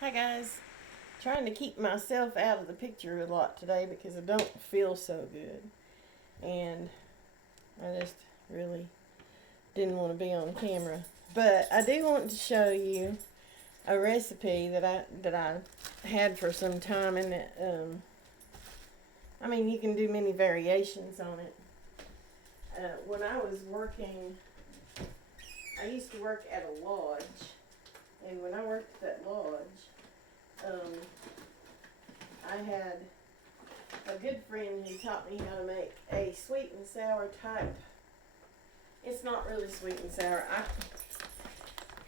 Hi guys. Trying to keep myself out of the picture a lot today because I don't feel so good. And I just really didn't want to be on camera. But I do want to show you a recipe that I had for some time, and I mean, you can do many variations on it. When I was working, I used to work at a lodge, and when I worked at that lodge, um, I had a good friend who taught me how to make a sweet and sour type. It's not really sweet and sour.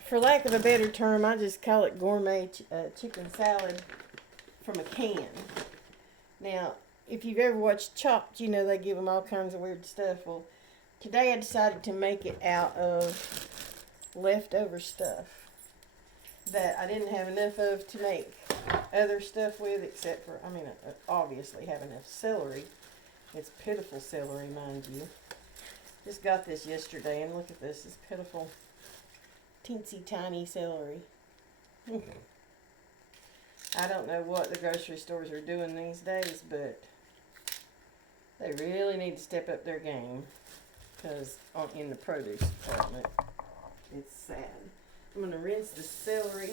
For lack of a better term, I just call it gourmet chicken salad from a can. Now, if you've ever watched Chopped, you know they give them all kinds of weird stuff. Well, today I decided to make it out of leftover stuff that I didn't have enough of to make other stuff with, except for, obviously have enough celery. It's pitiful celery, mind you. Just got this yesterday, and look at this. It's pitiful, teensy tiny celery. I don't know what the grocery stores are doing these days, but they really need to step up their game, because in the produce department, it's sad. I'm going to rinse the celery.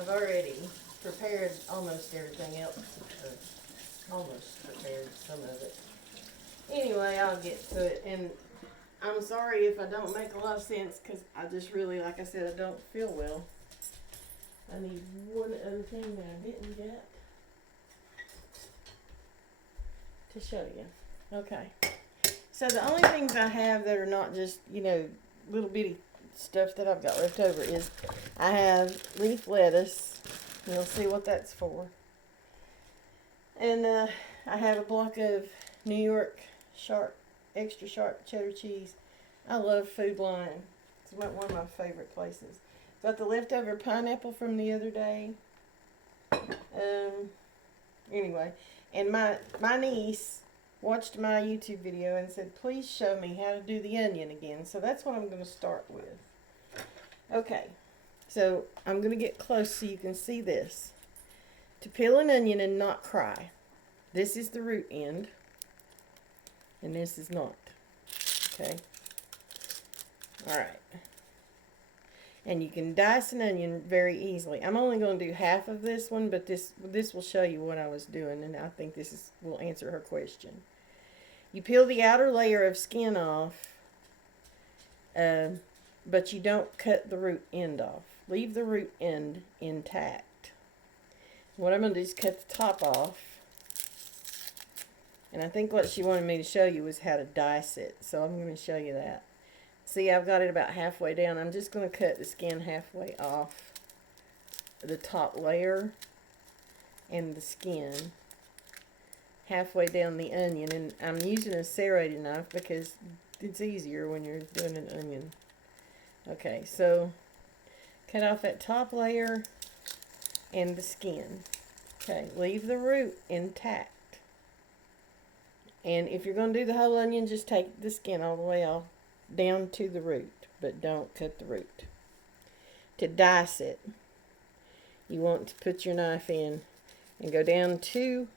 I've already prepared almost everything else. Almost prepared some of it. Anyway, I'll get to it. And I'm sorry if I don't make a lot of sense, because I just really, like I said, I don't feel well. I need one other thing that I didn't get to show you. Okay. So the only things I have that are not just, little bitty stuff that I've got left over is I have leaf lettuce. You'll see what that's for. And I have a block of New York extra sharp cheddar cheese. I love Food Lion. It's one of my favorite places. Got the leftover pineapple from the other day. Anyway, and my niece watched my YouTube video and said, please show me how to do the onion again. So that's what I'm going to start with. Okay, so I'm going to get close so you can see this. To peel an onion and not cry, this is the root end, and this is not. Okay? Alright. And you can dice an onion very easily. I'm only going to do half of this one, but this will show you what I was doing, and I think will answer her question. You peel the outer layer of skin off, but you don't cut the root end off. Leave the root end intact. What I'm going to do is cut the top off. And I think what she wanted me to show you was how to dice it. So I'm going to show you that. See, I've got it about halfway down. I'm just going to cut the skin halfway off the top layer and the skin halfway down the onion. And I'm using a serrated knife because it's easier when you're doing an onion. Okay, so cut off that top layer and the skin. Okay, leave the root intact. And if you're going to do the whole onion, just take the skin all the way off down to the root, but don't cut the root. To dice it, you want to put your knife in and go down to,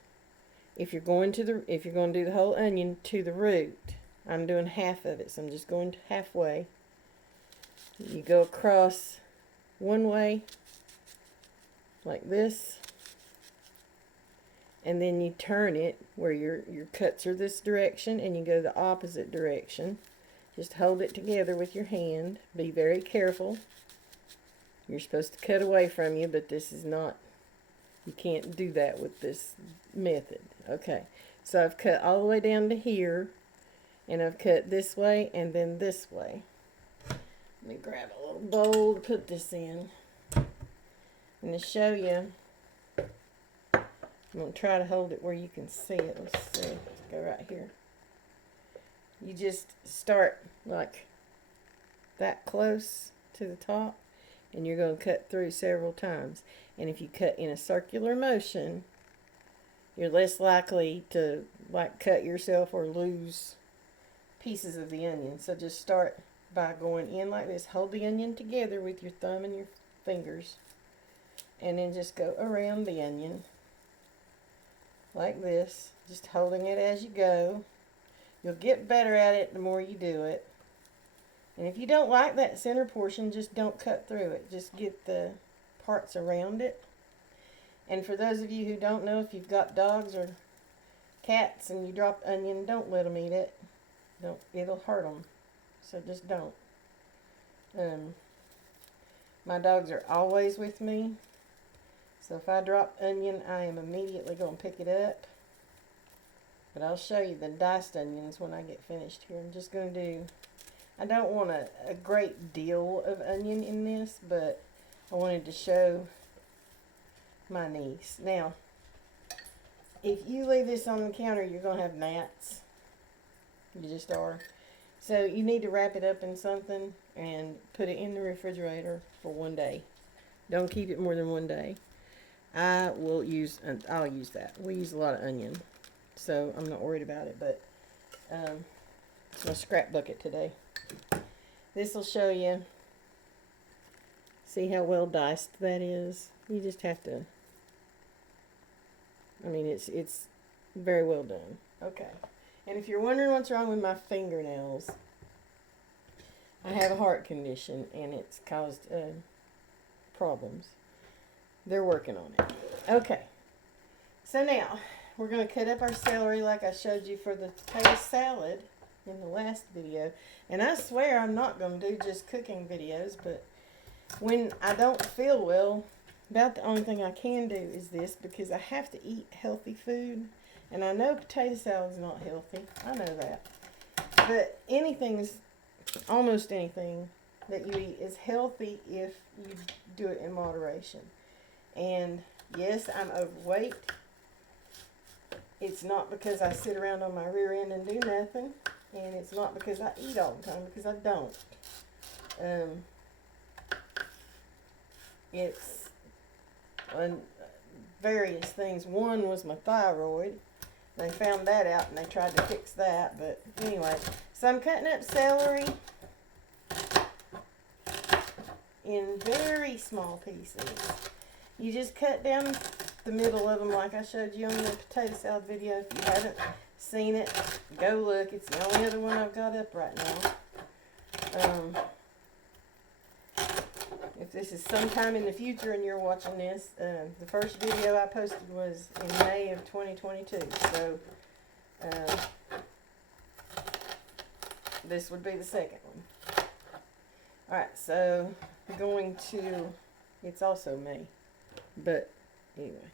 if you're going to do the whole onion, to the root. I'm doing half of it, so I'm just going to halfway. You go across one way like this, and then you turn it where your cuts are this direction, and you go the opposite direction. Just hold it together with your hand. Be very careful. You're supposed to cut away from you, but this is not, you can't do that with this method. Okay, so I've cut all the way down to here, and I've cut this way and then this way. Let me grab a little bowl to put this in. And to show you, I'm going to try to hold it where you can see it. Let's see. Let's go right here. You just start like that close to the top, and you're going to cut through several times. And if you cut in a circular motion, you're less likely to cut yourself or lose pieces of the onion. So just start by going in like this. Hold the onion together with your thumb and your fingers. And then just go around the onion like this, just holding it as you go. You'll get better at it the more you do it. And if you don't like that center portion, just don't cut through it. Just get the parts around it. And for those of you who don't know, if you've got dogs or cats and you drop onion, don't let them eat it. It'll hurt them. So just don't. My dogs are always with me. So if I drop onion, I am immediately going to pick it up. But I'll show you the diced onions when I get finished here. I'm just going to do, I don't want a great deal of onion in this, but I wanted to show my niece. Now, if you leave this on the counter, you're going to have gnats. You just are. So you need to wrap it up in something and put it in the refrigerator for 1 day. Don't keep it more than 1 day. I'll use that. We use a lot of onion, so I'm not worried about it, but it's my scrap bucket today. This will show you, see how well diced that is? You just have to, I mean, it's very well done. Okay, and if you're wondering what's wrong with my fingernails, I have a heart condition, and it's caused problems. They're working on it. Okay. So now, we're going to cut up our celery like I showed you for the potato salad in the last video. And I swear I'm not going to do just cooking videos, but when I don't feel well, about the only thing I can do is this, because I have to eat healthy food. And I know potato salad's not healthy. I know that. But almost anything that you eat is healthy if you do it in moderation. And yes, I'm overweight. It's not because I sit around on my rear end and do nothing. And it's not because I eat all the time, because I don't. It's various things. One was my thyroid. They found that out and they tried to fix that. But anyway, so I'm cutting up celery in very small pieces. You just cut down the middle of them like I showed you on the potato salad video. If you haven't seen it, go look. It's the only other one I've got up right now. If this is sometime in the future and you're watching this, the first video I posted was in May of 2022. So this would be the second one. Alright, so I'm going to, it's also May. But anyway,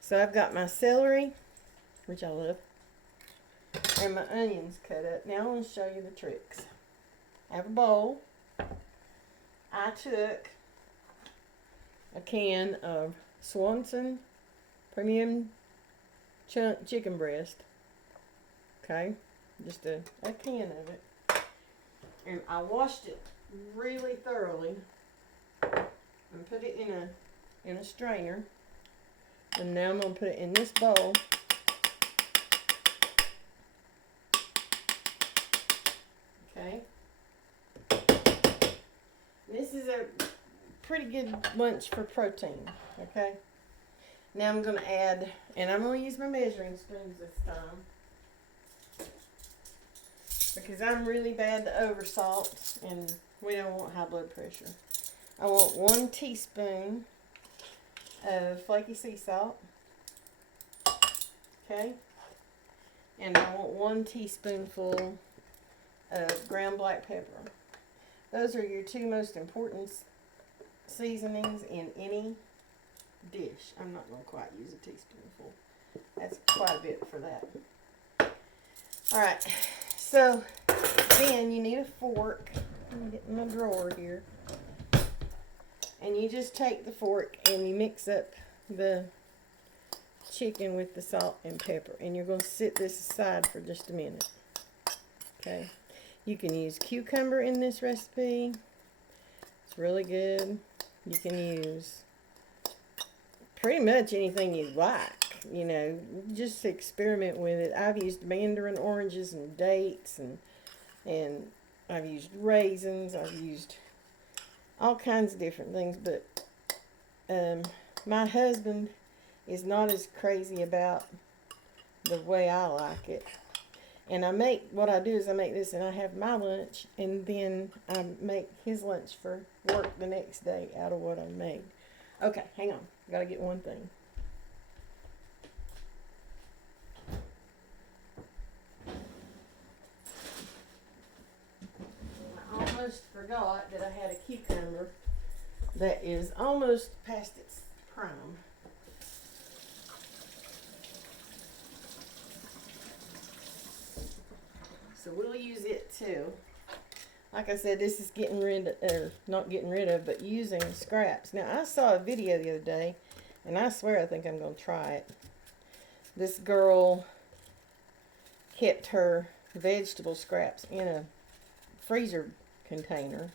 so I've got my celery, which I love, and my onions cut up. Now I want to show you the tricks. I have a bowl. I took a can of Swanson premium chunk chicken breast. Okay, just a can of it, and I washed it really thoroughly. And put it in a strainer. And now I'm going to put it in this bowl. Okay. This is a pretty good lunch for protein. Okay. Now I'm going to add, and I'm going to use my measuring spoons this time, because I'm really bad to oversalt, and we don't want high blood pressure. I want 1 teaspoon of flaky sea salt. Okay. And I want 1 teaspoonful of ground black pepper. Those are your 2 most important seasonings in any dish. I'm not going to quite use a teaspoonful. That's quite a bit for that. Alright. So, then you need a fork. I'm getting my drawer here. And you just take the fork and you mix up the chicken with the salt and pepper. And you're going to sit this aside for just a minute. Okay. You can use cucumber in this recipe. It's really good. You can use pretty much anything you like. You know, just experiment with it. I've used mandarin oranges and dates, and I've used raisins. I've used all kinds of different things. But my husband is not as crazy about the way I like it. And what I do is I make this and I have my lunch, and then I make his lunch for work the next day out of what I made. Okay, hang on. Gotta get one thing. I almost forgot that I had a cucumber that is almost past its prime. So we'll use it too. Like I said, this is not getting rid of, but using scraps. Now, I saw a video the other day, and I swear I think I'm going to try it. This girl kept her vegetable scraps in a freezer container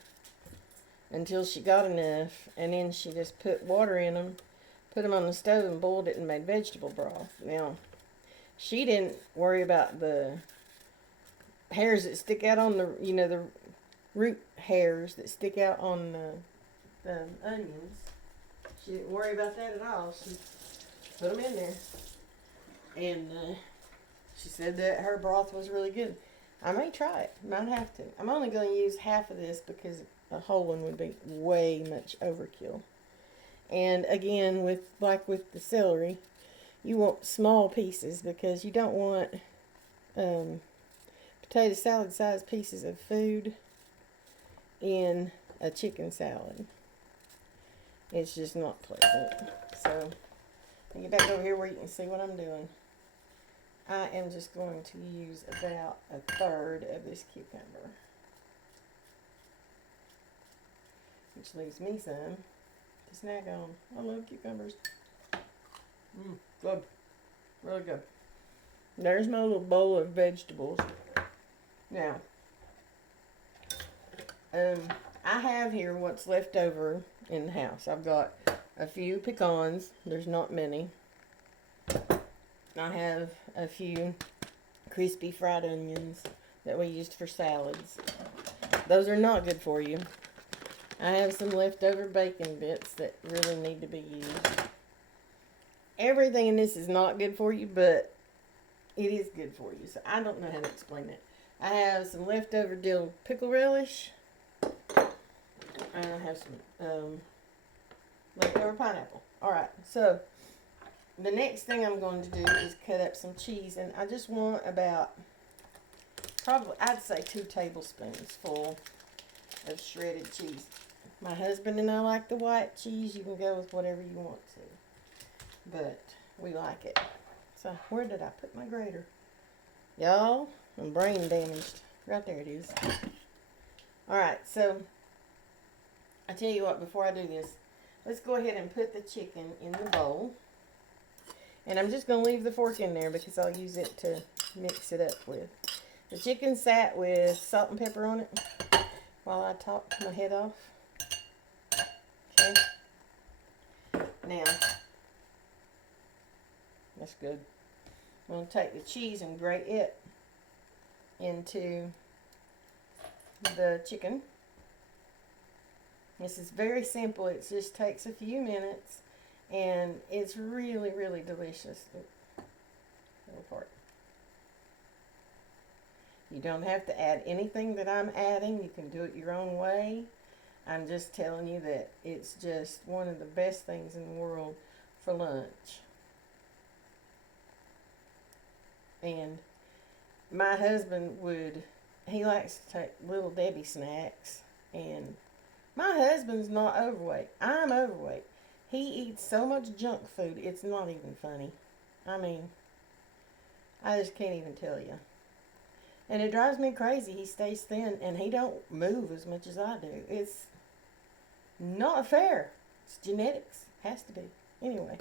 until she got enough, and then she just put water in them, put them on the stove, and boiled it and made vegetable broth. Now, she didn't worry about the hairs that stick out on the root hairs that stick out on the onions. She didn't worry about that at all. She put them in there, and she said that her broth was really good. I may try it. Might have to. I'm only going to use half of this because a whole one would be way much overkill. And again, with the celery, you want small pieces because you don't want potato salad sized pieces of food in a chicken salad. It's just not pleasant. So, let me get back over here where you can see what I'm doing. I am just going to use about a third of this cucumber, which leaves me some to snack on. I love cucumbers. Good. Really good. There's my little bowl of vegetables. Now, I have here what's left over in the house. I've got a few pecans. There's not many. I have a few crispy fried onions that we used for salads. Those are not good for you. I have some leftover bacon bits that really need to be used. Everything in this is not good for you, but it is good for you. So I don't know how to explain it. I have some leftover dill pickle relish. And I have some leftover pineapple. Alright, so the next thing I'm going to do is cut up some cheese. And I just want about, probably, I'd say 2 tablespoons full of shredded cheese. My husband and I like the white cheese. You can go with whatever you want to. But we like it. So, where did I put my grater? Y'all, I'm brain damaged. Right there it is. Alright, so, I tell you what, before I do this, let's go ahead and put the chicken in the bowl. And I'm just going to leave the fork in there because I'll use it to mix it up with. The chicken sat with salt and pepper on it while I talked my head off. Okay. Now, that's good. I'm going to take the cheese and grate it into the chicken. This is very simple. It just takes a few minutes. And it's really, really delicious. Little part. You don't have to add anything that I'm adding. You can do it your own way. I'm just telling you that it's just one of the best things in the world for lunch. And my husband he likes to take Little Debbie snacks. And my husband's not overweight. I'm overweight. He eats so much junk food, it's not even funny. I mean, I just can't even tell you. And it drives me crazy. He stays thin, and he don't move as much as I do. It's not fair. It's genetics. Has to be. Anyway.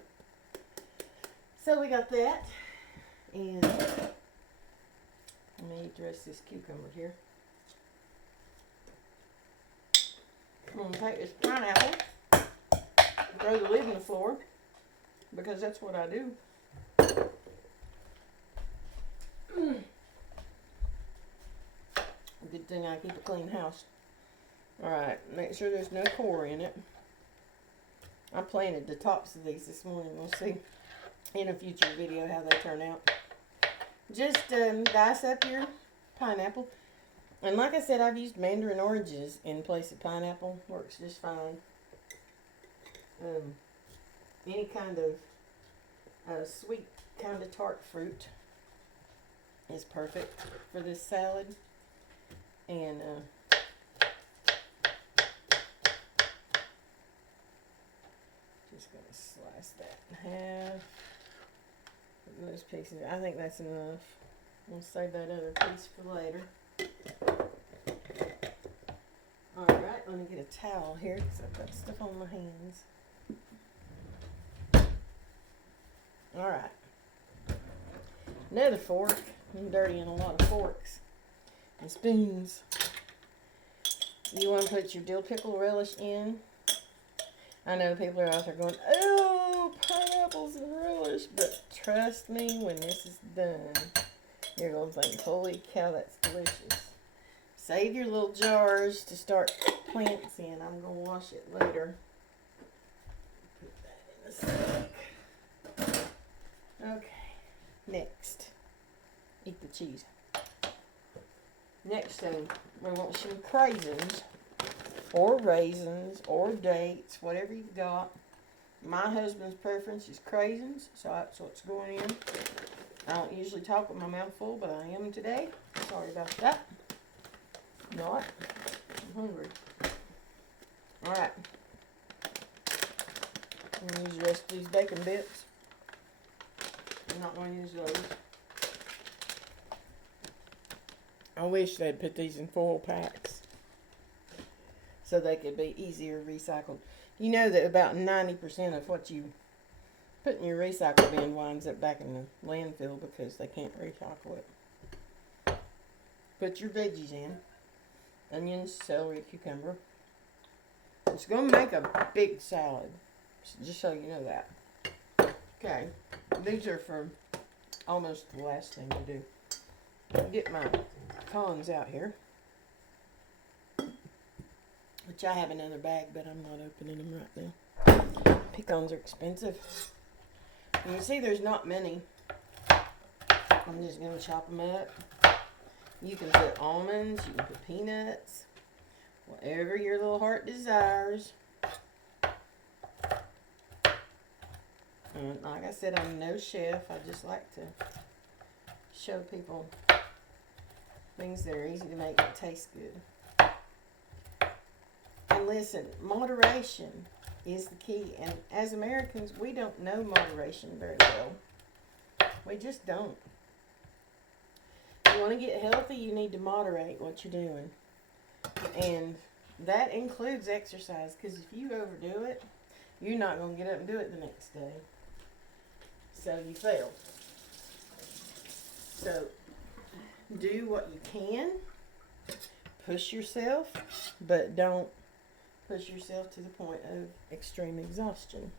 So we got that. And let me dress this cucumber here. I'm going to take this pineapple. Throw the lid in the floor because that's what I do. Good thing I keep a clean house. Alright, make sure there's no core in it. I planted the tops of these this morning. We'll see in a future video how they turn out. Just dice up your pineapple. And like I said, I've used mandarin oranges in place of pineapple. Works just fine. Any kind of sweet kind of tart fruit is perfect for this salad. And just gonna slice that in half. Put those pieces. I think that's enough. We'll save that other piece for later. Alright, let me get a towel here because I've got stuff on my hands. Alright. Another fork. I'm dirtying a lot of forks and spoons. You want to put your dill pickle relish in. I know people are out there going, oh, pineapples and relish. But trust me, when this is done, you're going to think, holy cow, that's delicious. Save your little jars to start plants in. I'm going to wash it later. Put that in the sink. Okay, next. Eat the cheese. Next thing, we want some craisins, or raisins, or dates, whatever you've got. My husband's preference is craisins, so that's what's going in. I don't usually talk with my mouth full, but I am today. Sorry about that. Not. I'm hungry. Alright. I'm going to use the rest of these bacon bits. I'm not going to use those. I wish they'd put these in foil packs so they could be easier recycled. You know that about 90% of what you put in your recycle bin winds up back in the landfill because they can't recycle it. Put your veggies in. Onions, celery, cucumber. It's going to make a big salad, just so you know that. Okay, these are for almost the last thing to do. I'll get my pecans out here, which I have another bag, but I'm not opening them right now. Pecans are expensive. And you see there's not many. I'm just going to chop them up. You can put almonds, you can put peanuts, whatever your little heart desires. And like I said, I'm no chef. I just like to show people things that are easy to make that taste good. And listen, moderation is the key. And as Americans, we don't know moderation very well. We just don't. If you want to get healthy, you need to moderate what you're doing. And that includes exercise, because if you overdo it, you're not going to get up and do it the next day. So you fail. So do what you can. Push yourself, but don't push yourself to the point of extreme exhaustion.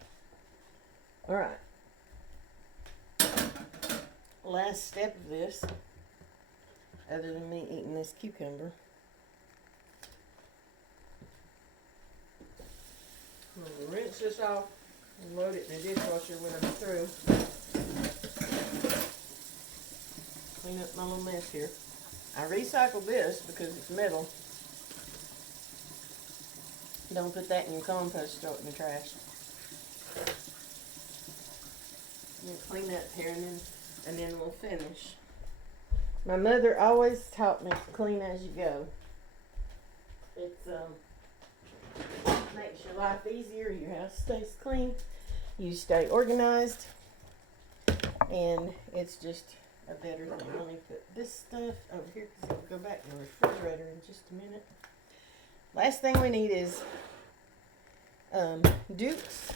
Alright. Last step of this, other than me eating this cucumber. I'm going to rinse this off and load it in the dishwasher when I'm through. Clean up my little mess here. I recycle this because it's metal. Don't put that in your compost, throw it in the trash. Clean up here and then we'll finish. My mother always taught me to clean as you go. It's makes your life easier. Your house stays clean. You stay organized, and it's just a better thing. Let me put this stuff over here because I'll go back in the refrigerator in just a minute. Last thing we need is Duke's.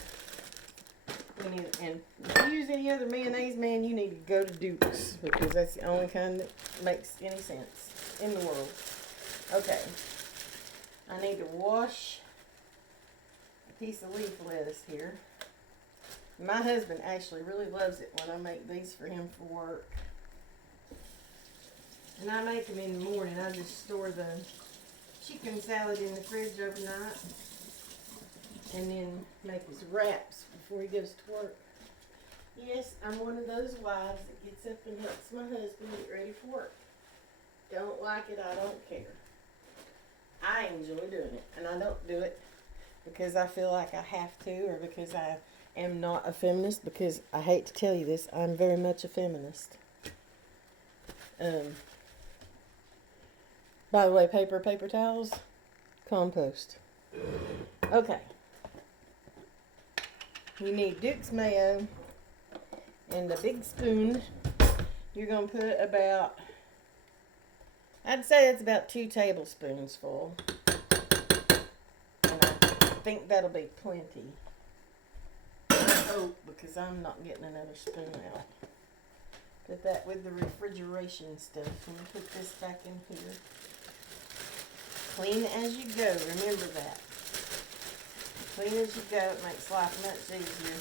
We need, and if you use any other mayonnaise, man, you need to go to Duke's because that's the only kind that makes any sense in the world. Okay, I need to wash a piece of leaf lettuce here. My husband actually really loves it when I make these for him for work. And I make them in the morning. I just store the chicken salad in the fridge overnight. And then make his wraps before he goes to work. Yes, I'm one of those wives that gets up and helps my husband get ready for work. Don't like it, I don't care. I enjoy doing it, and I don't do it because I feel like I have to, or because I am not a feminist, because I hate to tell you this, I'm very much a feminist. By the way, paper towels, compost. Okay. You need Duke's mayo and a big spoon. You're going to put about, I'd say it's about 2 tablespoons full. And I think that'll be plenty. I hope, because I'm not getting another spoon out. Put that with the refrigeration stuff. Let me put this back in here. Clean as you go, remember that. Clean as you go, it makes life much easier.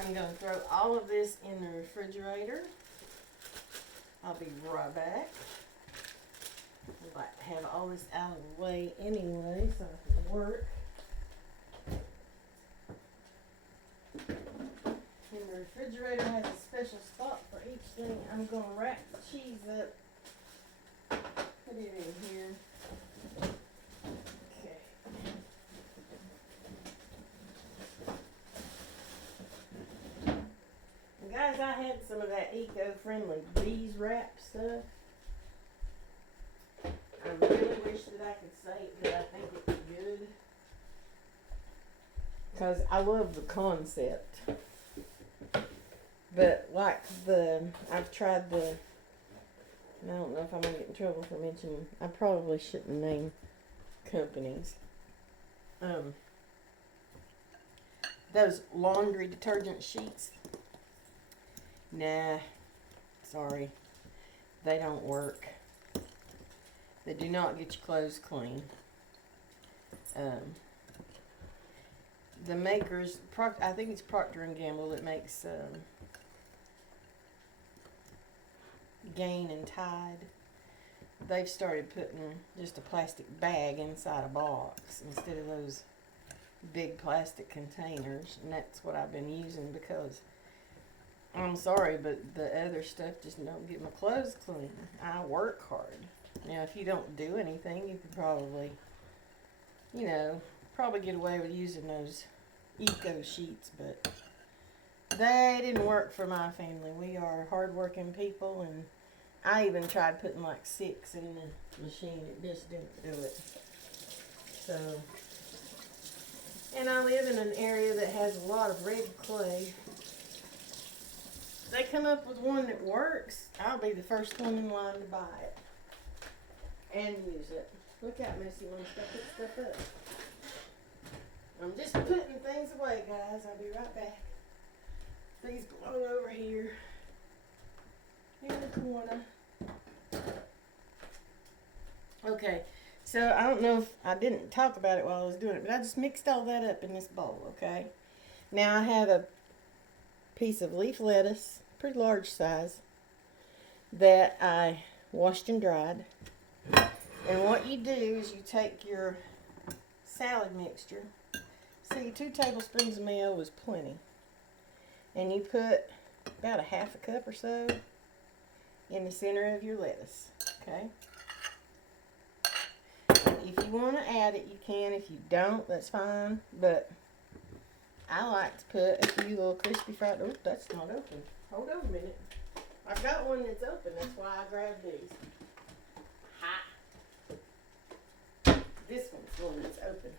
I'm going to throw all of this in the refrigerator. I'll be right back. I'd like to have all this out of the way anyway so I can work. And the refrigerator has a special spot for each thing. I'm going to wrap the cheese up. Put it in here. Okay. And guys, I had some of that eco-friendly bees wrap stuff. I really wish that I could say that I think it's good. Because I love the concept. But like I've tried and I don't know if I'm going to get in trouble for mentioning, I probably shouldn't name companies. Those laundry detergent sheets. Nah, sorry. They don't work. They do not get your clothes clean. The makers, I think it's Procter & Gamble that makes Gain and Tide. They've started putting just a plastic bag inside a box instead of those big plastic containers, and that's what I've been using because I'm sorry, but the other stuff just don't get my clothes clean. I work hard. Now, if you don't do anything, you could probably, probably get away with using those eco sheets, but they didn't work for my family. We are hardworking people, and I even tried putting like 6 in the machine. It just didn't do it. So, and I live in an area that has a lot of red clay. If they come up with one that works, I'll be the first one in line to buy it and use it. Look how messy when I put stuff up. I'm just putting things away, guys. I'll be right back. These belong over here in the corner. Okay, so I don't know if I didn't talk about it while I was doing it, but I just mixed all that up in this bowl, okay? Now I have a piece of leaf lettuce, pretty large size, that I washed and dried. And what you do is you take your salad mixture. See, 2 tablespoons of mayo was plenty. And you put about a half a cup or so in the center of your lettuce, okay? If you want to add it, you can. If you don't, that's fine. But I like to put a few little crispy fried... Oh, that's not open. Hold on a minute. I've got one that's open. That's why I grabbed these. Ha! This one's the one that's open.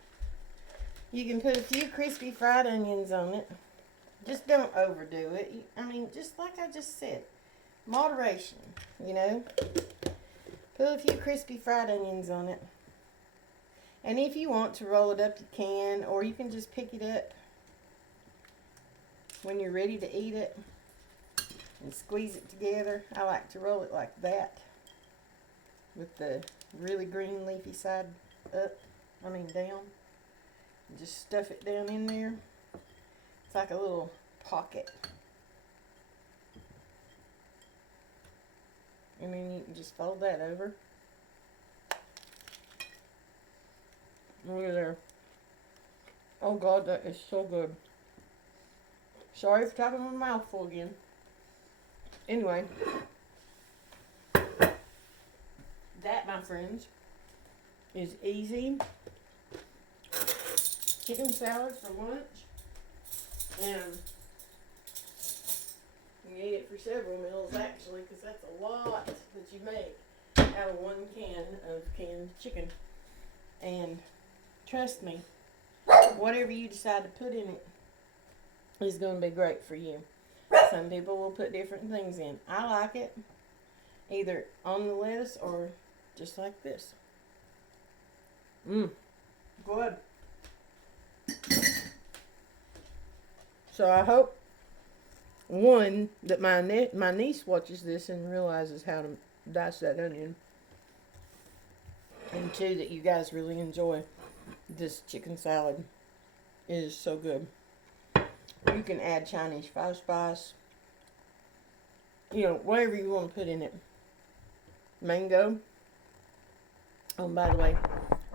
You can put a few crispy fried onions on it. Just don't overdo it. Just like I just said. Moderation, Put a few crispy fried onions on it. And if you want to roll it up, you can. Or you can just pick it up when you're ready to eat it and squeeze it together. I like to roll it like that with the really green leafy side down. And just stuff it down in there. It's like a little pocket. And then you can just fold that over. Look at there. Oh God, that is so good. Sorry for talking my mouth full again. Anyway, that, my friends, is easy chicken salad for lunch. And you can eat it for several meals, actually, because that's a lot that you make out of one can of canned chicken. And trust me, whatever you decide to put in it is going to be great for you. Some people will put different things in. I like it either on the lettuce or just like this. Good. So I hope, one, that my niece watches this and realizes how to dice that onion. And two, that you guys really enjoy this chicken salad. It is so good. You can add Chinese five spice. Whatever you want to put in it. Mango. Oh, by the way,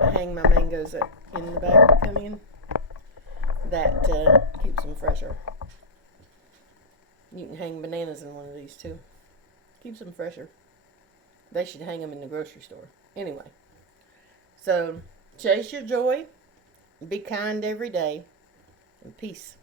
I hang my mangoes up in the bag to come in. That keeps them fresher. You can hang bananas in one of these too. Keeps them fresher. They should hang them in the grocery store. Anyway, so chase your joy. Be kind every day. And peace.